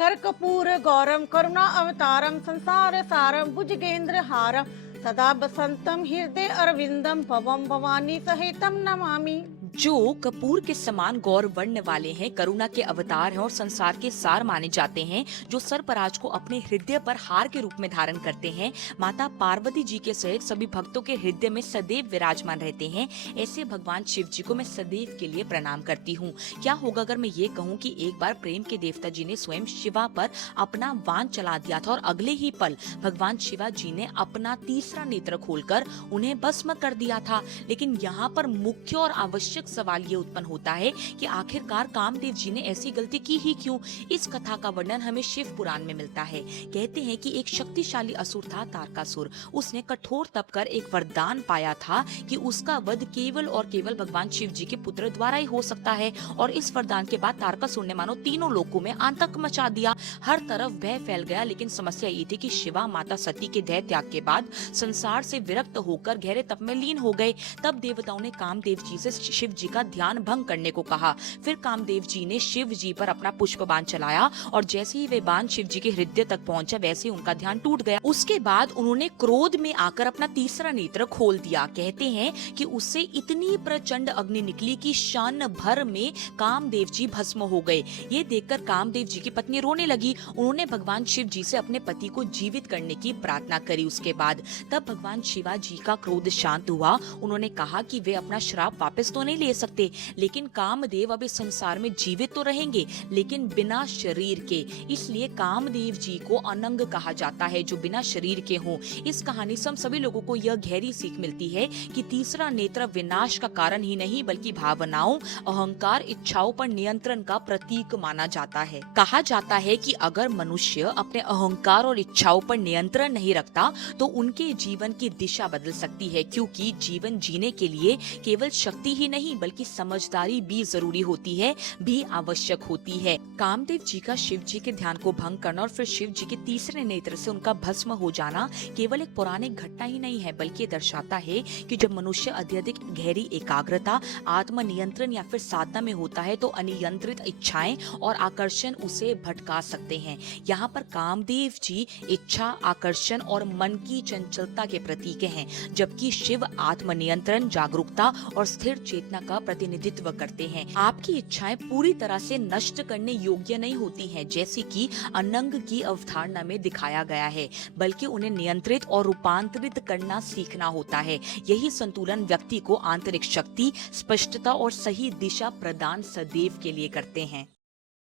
कर्कपूर गौरम करुणा अवतारम संसार सारम भुजगेंद्र हारम सदा बसंतम हृदय अरविंदम भवम भवानी सहितम नमामि। जो कपूर के समान गौर वर्ण वाले हैं, करुणा के अवतार हैं और संसार के सार माने जाते हैं, जो सर्पराज को अपने हृदय पर हार के रूप में धारण करते हैं, माता पार्वती जी के सहित सभी भक्तों के हृदय में सदैव विराजमान रहते हैं, ऐसे भगवान शिव जी को मैं सदैव के लिए प्रणाम करती हूँ। क्या होगा अगर मैं ये कहूँ कि एक बार प्रेम के देवता जी ने स्वयं शिवा पर अपना वाण चला दिया था और अगले ही पल भगवान शिवा जी ने अपना तीसरा नेत्र खोलकर उन्हें भस्म कर दिया था। लेकिन यहाँ पर मुख्य और आवश्यक सवाल ये उत्पन्न होता है कि आखिरकार कामदेव जी ने ऐसी गलती की ही क्यों। इस कथा का वर्णन हमें शिव पुराण में मिलता है। कहते हैं कि एक शक्तिशाली असुर था तारकासुर। उसने कठोर तप कर एक वरदान पाया था कि उसका वध केवल और केवल भगवान शिव जी के पुत्र द्वारा ही हो सकता है। और इस वरदान के बाद तारकासुर ने मानो तीनों लोकों में आतंक मचा दिया। हर तरफ भय फैल गया। लेकिन समस्या ये थी कि शिवा माता सती के देह त्याग के बाद संसार से विरक्त होकर गहरे तप में लीन हो गए। तब देवताओं ने कामदेव जी से शिव जी का ध्यान भंग करने को कहा। फिर कामदेव जी ने शिव जी पर अपना पुष्प बाण चलाया और जैसे ही वे बाण शिव जी के हृदय तक पहुंचा वैसे ही उनका ध्यान टूट गया। उसके बाद उन्होंने क्रोध में आकर अपना तीसरा नेत्र खोल दिया। कहते हैं कि उससे इतनी प्रचंड अग्नि निकली कि क्षण भर में कामदेव जी भस्म हो गए। ये देखकर कामदेव जी की पत्नी रोने लगी। उन्होंने भगवान शिव जी से अपने पति को जीवित करने की प्रार्थना करी। उसके बाद तब भगवान शिवा जी का क्रोध शांत हुआ। उन्होंने कहा कि वे अपना श्राप वापस तो नहीं ले सकते, लेकिन कामदेव अब इस संसार में जीवित तो रहेंगे लेकिन बिना शरीर के। इसलिए कामदेव जी को अनंग कहा जाता है, जो बिना शरीर के हों। इस कहानी से हम सभी लोगों को यह गहरी सीख मिलती है कि तीसरा नेत्र विनाश का कारण ही नहीं बल्कि भावनाओं, अहंकार, इच्छाओं पर नियंत्रण का प्रतीक माना जाता है। कहा जाता है कि अगर मनुष्य अपने अहंकार और इच्छाओं पर नियंत्रण नहीं रखता तो उनके जीवन की दिशा बदल सकती है, क्योंकि जीवन जीने के लिए केवल शक्ति ही नहीं बल्कि समझदारी भी जरूरी होती है, भी आवश्यक होती है। कामदेव जी का शिव जी के ध्यान को भंग करना और फिर शिव जी के तीसरे नेत्र से उनका भस्म हो जाना केवल एक पौराणिक घटना ही नहीं है, बल्कि दर्शाता है कि जब मनुष्य अत्यधिक गहरी एकाग्रता, आत्म नियंत्रण या फिर साधना में होता है तो अनियंत्रित इच्छाएं और आकर्षण उसे भटका सकते हैं। यहाँ पर कामदेव जी इच्छा, आकर्षण और मन की चंचलता के प्रतीक हैं, जबकि शिव आत्म नियंत्रण, जागरूकता और स्थिर चेतना का प्रतिनिधित्व करते हैं। आपकी इच्छाएं पूरी तरह से नष्ट करने योग्य नहीं होती हैं, जैसे कि अनंग की अवधारणा में दिखाया गया है, बल्कि उन्हें नियंत्रित और रूपांतरित करना सीखना होता है। यही संतुलन व्यक्ति को आंतरिक शक्ति, स्पष्टता और सही दिशा प्रदान सदैव के लिए करते हैं।